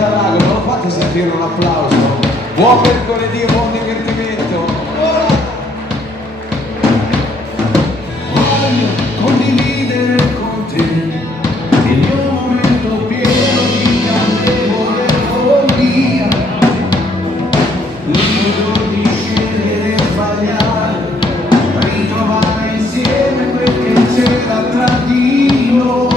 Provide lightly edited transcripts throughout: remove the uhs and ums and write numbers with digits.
Bella raga, non lo fate sentire un applauso? Buon mercoledì, buon divertimento. Voglio condividere con te il mio momento pieno di candevole follia, libero di scegliere e sbagliare, ritrovare insieme quel che c'era tra di noi.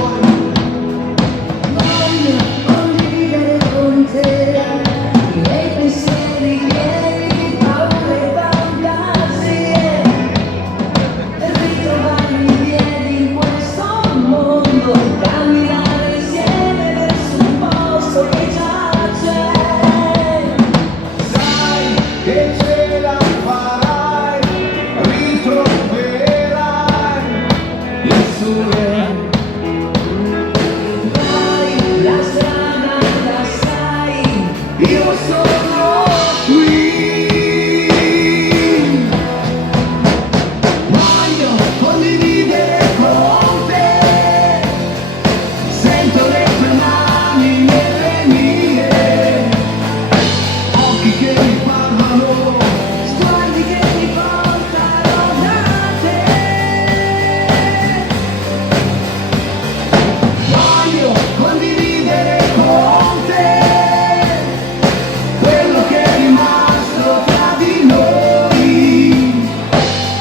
Che ce la farai, ritroverai il sole. Vai, la strada la sai, io sono qui. Voglio condividere con te, sento le tue mani nelle mie, occhi che mi parlano, sguardi che mi portano da te. Voglio condividere con te quello che è rimasto tra di noi,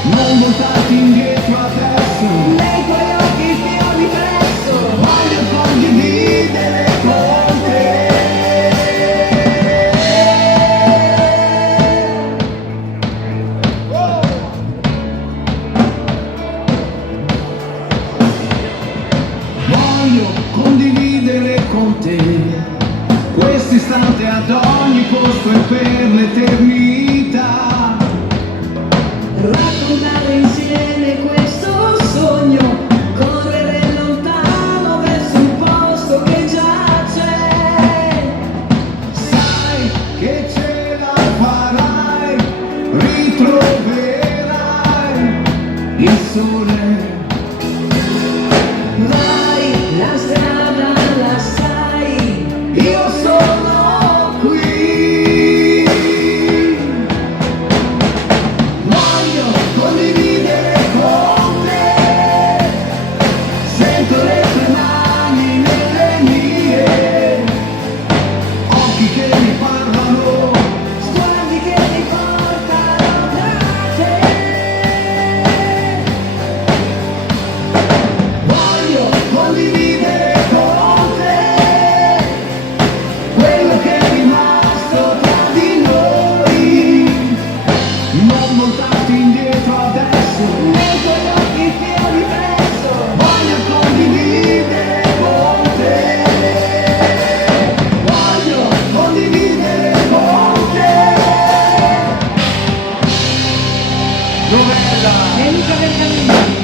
non voltarti indietro adesso, nei tuoi occhi più di presso. Voglio condividere con te. Voglio condividere con te questo istante ad ogni posto e per l'eternità. Raccontare insieme questo sogno, correre lontano verso un posto che già c'è. Sai che ce la farai, ritroverai il sole. Vai, la strada la sai, io sono qui. Voglio condividere con te, sento le tue mani nelle mie, occhi che mi parlano, sguardi che mi portano da te. Voglio condividere con te quello che è rimasto tra di noi, non voltarti indietro adesso, nei tuoi occhi pieni presso. Voglio condividere con te, voglio condividere con te. Novella! Nemica del cammino.